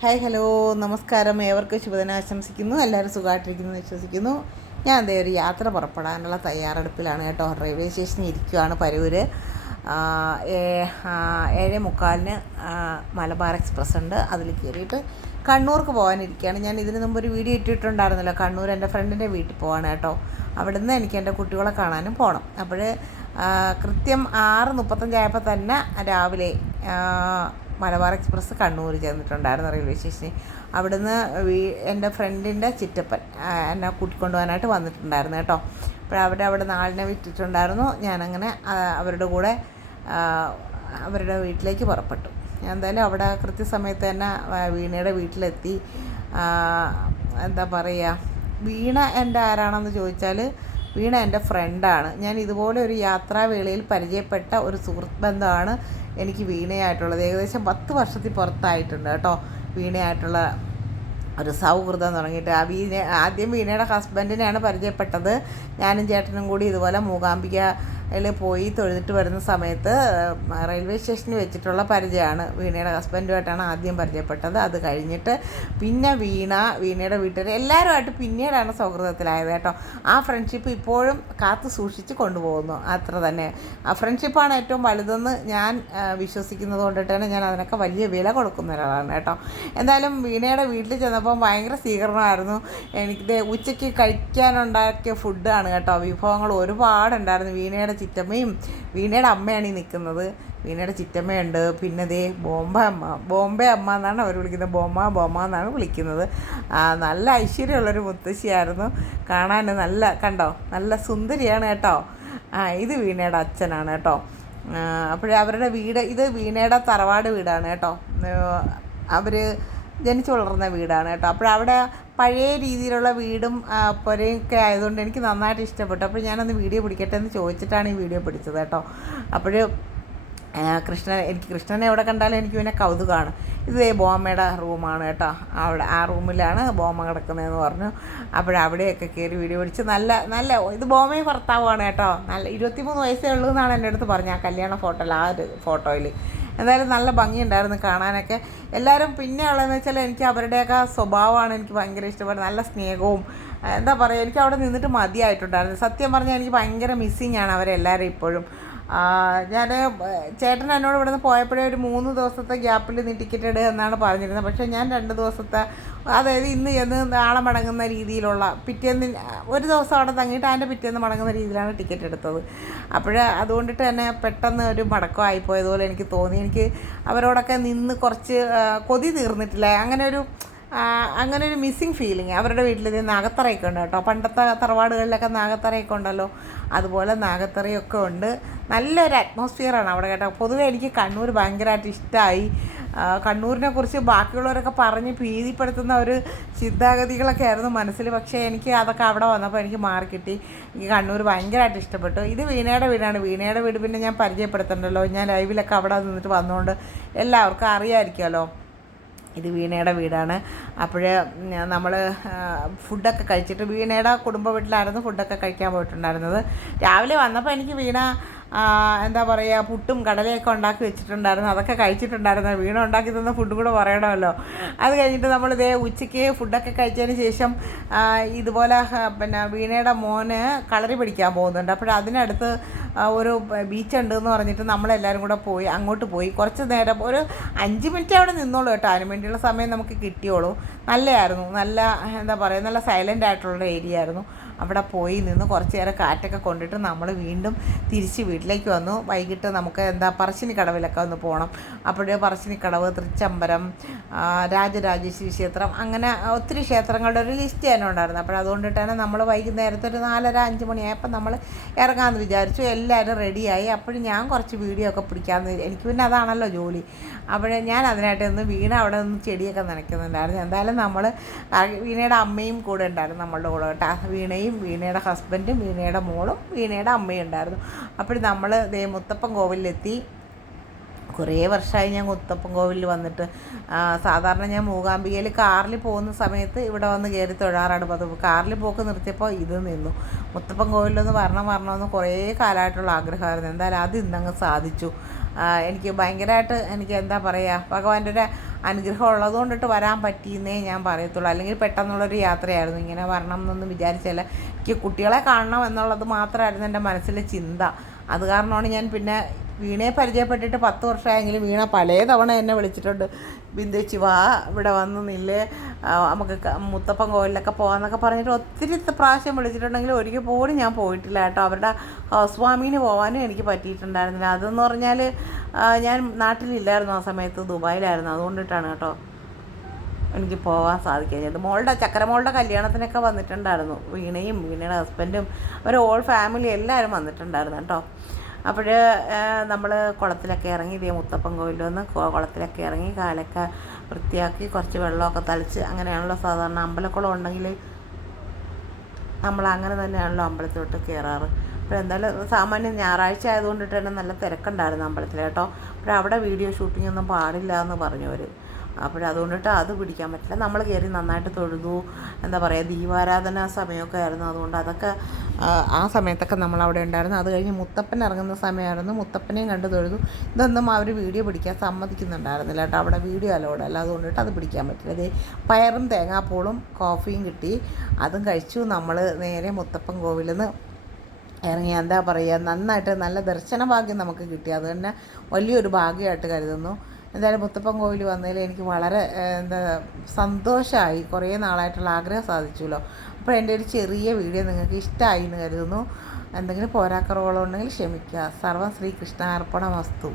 Hi hello നമസ്കാരം. ഏവർക്കും ശുഭദിനം ആശംസിക്കുന്നു. എല്ലാവരും സുഖമായിട്ടിരിക്കുന്നു വിശ്വസിക്കുന്നു. ഞാൻ അതേ ഒരു യാത്ര പുറപ്പെടാനുള്ള തയ്യാറെടുപ്പിലാണ് കേട്ടോ. റെയിൽവേ സ്റ്റേഷനിൽ ഇരിക്കുകയാണ് പരൂര്. 7:45 മലബാർ എക്സ്പ്രസ് ഉണ്ട്. അതിൽ കയറിയിട്ട് കണ്ണൂർക്ക് പോകാനിരിക്കുകയാണ്. ഞാൻ ഇതിന് മുമ്പ് ഒരു വീഡിയോ ഇട്ടിട്ടുണ്ടായിരുന്നല്ലോ. കണ്ണൂർ എൻ്റെ ഫ്രണ്ടിൻ്റെ വീട്ടിൽ പോവാണ് കേട്ടോ. അവിടുന്ന് എനിക്ക് എൻ്റെ കുട്ടികളെ കാണാനും പോകണം. അപ്പോൾ കൃത്യം 6:35 ആയപ്പോൾ തന്നെ രാവിലെ മലബാർ എക്സ്പ്രസ് കണ്ണൂർ ചെന്നിട്ടുണ്ടായിരുന്നു റെയിൽവേ സ്റ്റേഷനിൽ. അവിടുന്ന് എൻ്റെ ഫ്രണ്ടിൻ്റെ ചിറ്റപ്പൻ എന്നെ കൂട്ടിക്കൊണ്ടുപോകാനായിട്ട് വന്നിട്ടുണ്ടായിരുന്നു കേട്ടോ. അപ്പോൾ അവിടെ നാളിനെ വിറ്റിട്ടുണ്ടായിരുന്നു. ഞാനങ്ങനെ അവരുടെ കൂടെ അവരുടെ വീട്ടിലേക്ക് പുറപ്പെട്ടു. ഞാൻ എന്തായാലും അവിടെ കൃത്യസമയത്ത് തന്നെ വീണയുടെ വീട്ടിലെത്തി. എന്താ പറയുക, വീണ എൻ്റെ ആരാണെന്ന് ചോദിച്ചാൽ വീണ എൻ്റെ ഫ്രണ്ടാണ്. ഞാൻ ഇതുപോലെ ഒരു യാത്രാവേളയിൽ പരിചയപ്പെട്ട ഒരു സുഹൃത്ത് ബന്ധമാണ് എനിക്ക് വീണയായിട്ടുള്ളത്. ഏകദേശം 10 വർഷത്തിൽ പുറത്തായിട്ടുണ്ട് കേട്ടോ വീണയായിട്ടുള്ള ഒരു സൗഹൃദം തുടങ്ങിയിട്ട്. ആദ്യം വീണയുടെ ഹസ്ബൻഡിനെയാണ് പരിചയപ്പെട്ടത്. ഞാനും ചേട്ടനും കൂടി ഇതുപോലെ മൂകാംബികയിൽ പോയി തൊഴുതിട്ട് വരുന്ന സമയത്ത് റെയിൽവേ സ്റ്റേഷനിൽ വെച്ചിട്ടുള്ള പരിചയമാണ്. വീണയുടെ ഹസ്ബൻഡുമായിട്ടാണ് ആദ്യം പരിചയപ്പെട്ടത്. അത് കഴിഞ്ഞിട്ട് പിന്നെ വീണയുടെ വീട്ടുകാർ എല്ലാവരുമായിട്ട് പിന്നീടാണ് സൗഹൃദത്തിലായത് കേട്ടോ. ആ ഫ്രണ്ട്ഷിപ്പ് ഇപ്പോഴും കാത്തു സൂക്ഷിച്ച് കൊണ്ടുപോകുന്നു. അത്ര തന്നെ ആ ഫ്രണ്ട്ഷിപ്പാണ് ഏറ്റവും വലുതെന്ന് ഞാൻ വിശ്വസിക്കുന്നത് കൊണ്ടിട്ടാണ് ഞാൻ അതിനൊക്കെ വലിയ വില കൊടുക്കുന്ന ഒരാളാണ് കേട്ടോ. എന്തായാലും വീണയുടെ വീട്ടിൽ ചെന്നപ്പോൾ ഭയങ്കര സ്വീകരണമായിരുന്നു. എനിക്ക് ഉച്ചയ്ക്ക് കഴിക്കാനുണ്ടാക്കിയ ഫുഡാണ് കേട്ടോ. വിഭവങ്ങൾ ഒരുപാടുണ്ടായിരുന്നു. വീണയുടെ ചിറ്റമ്മയും വീണയുടെ അമ്മയാണ് ഈ നിൽക്കുന്നത്. വീണയുടെ ചിറ്റമ്മയുണ്ട്. പിന്നെ ബോംബെ അമ്മ എന്നാണ് അവർ വിളിക്കുന്നത്. ബോമ്മ എന്നാണ് വിളിക്കുന്നത്. നല്ല ഐശ്വര്യമുള്ളൊരു മുത്തശ്ശിയായിരുന്നു. കാണാൻ കണ്ടോ നല്ല സുന്ദരിയാണ് കേട്ടോ. ഇത് വീണയുടെ അച്ഛനാണ് കേട്ടോ. അവരുടെ വീട്, ഇത് വീണയുടെ തറവാട് വീടാണ് കേട്ടോ. അവർ ജനിച്ചു വളർന്ന വീടാണ് കേട്ടോ. അപ്പോഴവിടെ പഴയ രീതിയിലുള്ള വീടും പുരയൊക്കെ ആയതുകൊണ്ട് എനിക്ക് നന്നായിട്ട് ഇഷ്ടപ്പെട്ടു. അപ്പോൾ ഞാനൊന്ന് വീഡിയോ പിടിക്കട്ടെ എന്ന് ചോദിച്ചിട്ടാണ് ഈ വീഡിയോ പിടിച്ചത് കേട്ടോ. എനിക്ക് കൃഷ്ണനെ എവിടെ കണ്ടാലും എനിക്ക് പിന്നെ കൗതുകമാണ്. ഇത് ബോമ്മയുടെ റൂമാണ് കേട്ടോ. ആ റൂമിലാണ് ബോമ്മ കിടക്കുന്നതെന്ന് പറഞ്ഞു. അവിടെയൊക്കെ കയറി വീഡിയോ പിടിച്ച് നല്ല ഇത് ബോമ്മയും ഭർത്താവുമാണ് കേട്ടോ. 23 വയസ്സേ ഉള്ളൂ എന്നാണ് എൻ്റെ അടുത്ത് പറഞ്ഞത് ആ കല്യാണ ഫോട്ടോയിൽ, ആ ഒരു ഫോട്ടോയിൽ. എന്തായാലും നല്ല ഭംഗിയുണ്ടായിരുന്നു കാണാനൊക്കെ. എല്ലാവരും പിന്നെ ഉള്ളതെന്ന് വെച്ചാൽ എനിക്ക് അവരുടെയൊക്കെ സ്വഭാവമാണ് എനിക്ക് ഭയങ്കര ഇഷ്ടപ്പെടുന്നത്. നല്ല സ്നേഹവും എന്താ പറയുക, എനിക്ക് അവിടെ നിന്നിട്ട് മതിയായിട്ടുണ്ടായിരുന്നു. സത്യം പറഞ്ഞാൽ എനിക്ക് ഭയങ്കര മിസ്സിങ് ആണ് അവരെല്ലാവരും ഇപ്പോഴും. ഞാൻ ചേട്ടൻ എന്നോട് ഇവിടെ നിന്ന് പോയപ്പോഴേ ഒരു 3 ദിവസത്തെ ഗ്യാപ്പിൽ നീ ടിക്കറ്റ് ഇടുക എന്നാണ് പറഞ്ഞിരുന്നത്. പക്ഷേ ഞാൻ 2 ദിവസത്തെ, അതായത് ഇന്ന് ചെന്ന് നാളെ മടങ്ങുന്ന രീതിയിലുള്ള, പിറ്റേന്ന് ഒരു ദിവസം അവിടെ തങ്ങിയിട്ട് അതിൻ്റെ പിറ്റേന്ന് മടങ്ങുന്ന രീതിയിലാണ് ടിക്കറ്റ് എടുത്തത്. അതുകൊണ്ടിട്ട് തന്നെ പെട്ടെന്ന് ഒരു മടക്കമായിപ്പോയതുപോലെ എനിക്ക് തോന്നി. എനിക്ക് അവരോടൊക്കെ നിന്ന് കുറച്ച് കൊതി തീർന്നിട്ടില്ല. അങ്ങനെ ഒരു മിസ്സിങ് ഫീലിംഗ്. അവരുടെ വീട്ടിൽ ഇത് നാഗത്തറയൊക്കെ ഉണ്ട് കേട്ടോ. പണ്ടത്തെ തറവാടുകളിലൊക്കെ നാഗത്തറയൊക്കെ ഉണ്ടല്ലോ, അതുപോലെ നാഗത്തറയൊക്കെ ഉണ്ട്. നല്ലൊരു അറ്റ്മോസ്ഫിയറാണ് അവിടെ കേട്ടോ. പൊതുവെ എനിക്ക് കണ്ണൂർ ഭയങ്കരമായിട്ട് ഇഷ്ടമായി. കണ്ണൂരിനെ കുറിച്ച് ബാക്കിയുള്ളവരൊക്കെ പറഞ്ഞ് ഭീതിപ്പെടുത്തുന്ന ഒരു ചിന്താഗതികളൊക്കെ ആയിരുന്നു മനസ്സിൽ. പക്ഷേ എനിക്ക് അതൊക്കെ അവിടെ വന്നപ്പോൾ എനിക്ക് മാറിക്കിട്ടി. എനിക്ക് കണ്ണൂർ ഭയങ്കരമായിട്ട് ഇഷ്ടപ്പെട്ടു. ഇത് വീണയുടെ വീടാണ്. വീണയുടെ വീട് പിന്നെ ഞാൻ പരിചയപ്പെടുത്തണ്ടല്ലോ. ഞാൻ ലൈവിലൊക്കെ അവിടെ നിന്നിട്ട് വന്നുകൊണ്ട് എല്ലാവർക്കും അറിയാമായിരിക്കുമല്ലോ. ഇത് വീണയുടെ വീടാണ്. നമ്മൾ ഫുഡൊക്കെ കഴിച്ചിട്ട് വീണയുടെ കുടുംബ വീട്ടിലായിരുന്നു ഫുഡൊക്കെ കഴിക്കാൻ പോയിട്ടുണ്ടായിരുന്നത്. രാവിലെ വന്നപ്പോൾ എനിക്ക് വീണ എന്താ പറയുക, പുട്ടും കടലയൊക്കെ ഉണ്ടാക്കി വെച്ചിട്ടുണ്ടായിരുന്നു. അതൊക്കെ കഴിച്ചിട്ടുണ്ടായിരുന്നു. വീണ ഉണ്ടാക്കി തന്ന ഫുഡും കൂടെ പറയണമല്ലോ. അത് കഴിഞ്ഞിട്ട് ഉച്ചയ്ക്ക് ഫുഡൊക്കെ കഴിച്ചതിന് ശേഷം ഇതുപോലെ വീണയുടെ മോന് കളരി പഠിക്കാൻ പോകുന്നുണ്ട്. അതിനടുത്ത് ഒരു ബീച്ചുണ്ടെന്ന് പറഞ്ഞിട്ട് നമ്മളെല്ലാവരും കൂടെ അങ്ങോട്ട് പോയി. കുറച്ച് നേരം ഒരു 5 മിനിറ്റ് അവിടെ നിന്നോളൂ കേട്ടോ. അതിന് വേണ്ടിയുള്ള സമയം നമുക്ക് കിട്ടിയോളൂ. നല്ലതായിരുന്നു. എന്താ പറയുക, നല്ല സൈലൻ്റ് ആയിട്ടുള്ള ഏരിയ ആയിരുന്നു. അവിടെ പോയി നിന്ന് കുറച്ച് നേരം കാറ്റൊക്കെ കൊണ്ടിട്ട് നമ്മൾ വീണ്ടും തിരിച്ച് വീട്ടിലേക്ക് വന്നു. വൈകിട്ട് നമുക്ക് പറശ്ശിനിക്കടവിലൊക്കെ ഒന്ന് പോകണം. പറശ്ശിനിക്കടവ്, തൃച്ചംബരം, രാജരാജേശ്വരി ക്ഷേത്രം, അങ്ങനെ ഒത്തിരി ക്ഷേത്രങ്ങളുടെ ഒരു ലിസ്റ്റ് തന്നെ ഉണ്ടായിരുന്നു. അതുകൊണ്ടിട്ടാണ് നമ്മൾ വൈകുന്നേരത്തെ ഒരു 4:30-5 മണിയായപ്പോൾ നമ്മൾ ഇറങ്ങാമെന്ന് വിചാരിച്ചു. എല്ലാവരും റെഡിയായി. ഞാൻ കുറച്ച് വീഡിയോ ഒക്കെ പിടിക്കാമെന്ന്, എനിക്ക് പിന്നെ അതാണല്ലോ ജോലി. ഞാൻ അതിനായിട്ട് വീണ അവിടെ നിന്ന് ചെടിയൊക്കെ നനയ്ക്കുന്നുണ്ടായിരുന്നു. എന്തായാലും വീണയുടെ അമ്മയും കൂടെ ഉണ്ടായിരുന്നു നമ്മളുടെ കൂടെ കേട്ടോ. വീണയുടെ ഹസ്ബൻഡും വീണയുടെ മോളും വീണയുടെ അമ്മയും ഉണ്ടായിരുന്നു. നമ്മൾ മുത്തപ്പൻ കോവിലെത്തി. കുറേ വർഷമായി ഞാൻ മുത്തപ്പൻ കോവിലിൽ വന്നിട്ട്. സാധാരണ ഞാൻ മൂകാംബികയിൽ കാറിൽ പോകുന്ന സമയത്ത് ഇവിടെ വന്ന് കയറി തൊഴാറാണ് പതിവ്. കാറിൽ പോക്ക് നിർത്തിയപ്പോൾ ഇത് നിന്നു. മുത്തപ്പൻ കോവിലൊന്ന് വരണമെന്ന് കുറേ കാലമായിട്ടുള്ള ആഗ്രഹമായിരുന്നു. എന്തായാലും അത് ഇന്നങ്ങ് സാധിച്ചു. എനിക്ക് ഭയങ്കരമായിട്ട് എന്താ പറയുക, ഭഗവാന്റെ ഒരു അനുഗ്രഹം ഉള്ളതുകൊണ്ടിട്ട് വരാൻ പറ്റിയെന്നേ ഞാൻ പറയത്തുള്ളൂ. അല്ലെങ്കിൽ പെട്ടെന്നുള്ളൊരു യാത്രയായിരുന്നു. ഇങ്ങനെ വരണം എന്നൊന്നും വിചാരിച്ചില്ല. എനിക്ക് കുട്ടികളെ കാണണം എന്നുള്ളത് മാത്രമായിരുന്നു എൻ്റെ മനസ്സിലെ ചിന്ത. അത് കാരണമാണ് ഞാൻ പിന്നെ വീണയെ പരിചയപ്പെട്ടിട്ട് 10 വർഷമായെങ്കിലും വീണ പല തവണ എന്നെ വിളിച്ചിട്ടുണ്ട്. ബിന്ദുച്ചി വാ, ഇവിടെ വന്ന് നില്ലേ, നമുക്ക് മുത്തപ്പൻ കോവിലൊക്കെ പോകാമെന്നൊക്കെ പറഞ്ഞിട്ട് ഒത്തിരി പ്രാവശ്യം വിളിച്ചിട്ടുണ്ടെങ്കിൽ ഒരിക്കൽ പോലും ഞാൻ പോയിട്ടില്ല കേട്ടോ. അവരുടെ ഹൗസ് വാമിങ്ങിന് പോകാനും എനിക്ക് പറ്റിയിട്ടുണ്ടായിരുന്നില്ല. അതെന്ന് പറഞ്ഞാൽ ഞാൻ നാട്ടിലില്ലായിരുന്നു, ആ സമയത്ത് ദുബായിലായിരുന്നു. അതുകൊണ്ടിട്ടാണ് കേട്ടോ എനിക്ക് പോകാൻ സാധിക്കുന്നത്. ചക്കരമോളുടെ കല്യാണത്തിനൊക്കെ വന്നിട്ടുണ്ടായിരുന്നു വീണയും വീണയുടെ ഹസ്ബൻഡും അവർ ഓൾ ഫാമിലി എല്ലാവരും വന്നിട്ടുണ്ടായിരുന്നു കേട്ടോ. അപ്പോൾ നമ്മൾ കുളത്തിലൊക്കെ ഇറങ്ങി, ഇതേ മുത്തപ്പൻ കോവിലിൽ വന്ന് കുളത്തിലൊക്കെ ഇറങ്ങി കാലൊക്കെ വൃത്തിയാക്കി കുറച്ച് വെള്ളമൊക്കെ തളിച്ച്, അങ്ങനെയാണല്ലോ സാധാരണ അമ്പലക്കുളം ഉണ്ടെങ്കിൽ നമ്മൾ അങ്ങനെ തന്നെയാണല്ലോ അമ്പലത്തിലോട്ട് കയറാറ്. അപ്പോൾ എന്തായാലും സാമാന്യം ഞായറാഴ്ച ആയതുകൊണ്ടിട്ട് തന്നെ നല്ല തിരക്കുണ്ടായിരുന്നു അമ്പലത്തിൽ കേട്ടോ. അപ്പോൾ അവിടെ വീഡിയോ ഷൂട്ടിംഗ് ഒന്നും പാടില്ല എന്ന് പറഞ്ഞു അവർ. അപ്പോഴതുകൊണ്ടിട്ട് അത് പിടിക്കാൻ പറ്റില്ല. നമ്മൾ കയറി നന്നായിട്ട് തൊഴുതു. എന്താ പറയുക, ദീപാരാധന സമയമൊക്കെ ആയിരുന്നു. അതുകൊണ്ട് അതൊക്കെ ആ സമയത്തൊക്കെ നമ്മളവിടെ ഉണ്ടായിരുന്നു. അത് കഴിഞ്ഞ് മുത്തപ്പൻ ഇറങ്ങുന്ന സമയമായിരുന്നു. മുത്തപ്പനെയും കണ്ട് തൊഴുതു. ഇതൊന്നും അവർ വീഡിയോ പിടിക്കാൻ സമ്മതിക്കുന്നുണ്ടായിരുന്നില്ല കേട്ടോ. അവിടെ വീഡിയോ അലോഡല്ല. അതുകൊണ്ടിട്ട് അത് പിടിക്കാൻ പറ്റില്ല. അതേ പയറും തേങ്ങാപ്പൂളും കോഫിയും കിട്ടി. അതും കഴിച്ചു. നമ്മൾ നേരെ മുത്തപ്പൻ കോവിലിൽ നിന്ന് ഇറങ്ങി. എന്താ പറയുക, നന്നായിട്ട് നല്ല ദർശന ഭാഗ്യം നമുക്ക് കിട്ടി. അത് തന്നെ വലിയൊരു ഭാഗ്യമായിട്ട് കരുതുന്നു. എന്തായാലും മുത്തപ്പൻ കോവിൽ വന്നതിൽ എനിക്ക് വളരെ സന്തോഷമായി. കുറേ നാളായിട്ടുള്ള ആഗ്രഹം സാധിച്ചുല്ലോ. അപ്പോൾ എൻ്റെ ഒരു ചെറിയ വീഡിയോ നിങ്ങൾക്ക് ഇഷ്ടമായി എന്ന് കരുതുന്നു. എന്തെങ്കിലും പോരാക്കറവുകളുണ്ടെങ്കിൽ ക്ഷമിക്കുക. സർവ്വം ശ്രീകൃഷ്ണാർപ്പണമസ്തു.